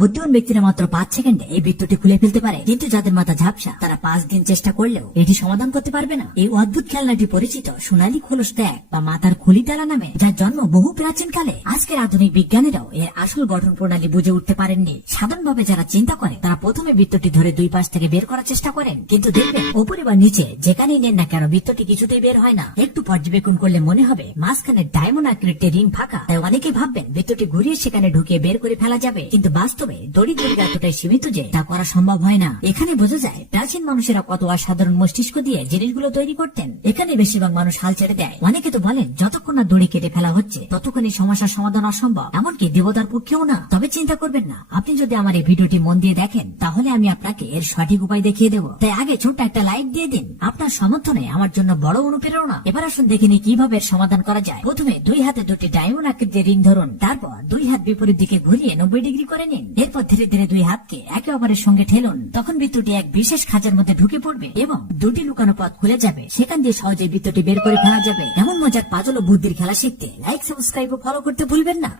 বুদ্ধিমান ব্যক্তিরা মাত্র 5 সেকেন্ডে এই বৃত্তটি খুলে ফেলতে পারে, কিন্তু যাদের মাথা ঝাপসা তারা 5 দিন চেষ্টা করলেও এটি সমাধান করতে পারবে না। এই অদ্ভুত খেলনাটি পরিচিত সোনালী খোলস ত্যাগ বা মাথার খুলি তালা নামে, যার জন্ম বহু প্রাচীন কালে। আজকের আধুনিক বিজ্ঞানীরাও এর আসল গঠন প্রণালী বুঝে উঠতে পারেননি। সাধারণভাবে যারা চিন্তা করে তারা প্রথমে বৃত্তটি ধরে দুই পাশ থেকে বের করার চেষ্টা করেন, কিন্তু দেখবেন উপরে বা নিচে যেখানেই নেন না কেন বৃত্তটি কিছুতেই বের হয় না। একটু পর্যবেক্ষণ করলে মনে হবে মাঝখানে ডায়মন্ড আকৃতির রিং ফাঁকা। তাই অনেকে ভাববেন বৃত্তটি ঘুরিয়ে সেখানে ঢুকিয়ে বের করে ফেলা যাবে, কিন্তু বাস্তবে দড়ি এতটাই সীমিত যে তা করা সম্ভব হয় না। এখানে বোঝা যায় প্রাচীন মানুষেরা কত অসাধারণ মস্তিষ্ক দিয়ে জিনিসগুলো তৈরি করতেন। এখানে বেশিরভাগ মানুষ হাল ছেড়ে দেয়। অনেকে তো বলেন যতক্ষণ না দড়ি কেটে ফেলা হচ্ছে ততক্ষণ এই সমস্যার সমাধান অসম্ভব, এমনকি দেবতার পক্ষেও না। তবে চিন্তা করবেন না, আপনি যদি আমার এই ভিডিওটি মন দিয়ে দেখেন তাহলে আমি আপনাকে এর সঠিক উপায় দেখিয়ে দেবো। তাই আগে ছোট্ট একটা লাইক দিয়ে দিন, আপনার সমর্থনে আমার জন্য বড় অনুপ্রেরণা। এবার আসুন দেখিনি কিভাবে এর সমাধান করা যায়। প্রথমে দুই হাতে দুটি ডায়মন্ড আকৃতির রিং ধরুন, তারপর দুই হাত বিপরীত দিকে ঘুরিয়ে 90 ডিগ্রি করে নিন। এরপর ধীরে ধীরে দুই হাতকে একে অপরের সঙ্গে ঠেলুন। তখন বৃত্তটি এক বিশেষ খাঁচার মধ্যে ঢুকে পড়বে এবং দুটি লুকানো পথ খুলে যাবে। সেখান দিয়ে সহজে বৃত্তটি বের করে ফেলা যাবে। এমন মজার পাজল ও বুদ্ধির খেলা শিখতে লাইক, সাবস্ক্রাইব ও ফলো করতে ভুলবেন না।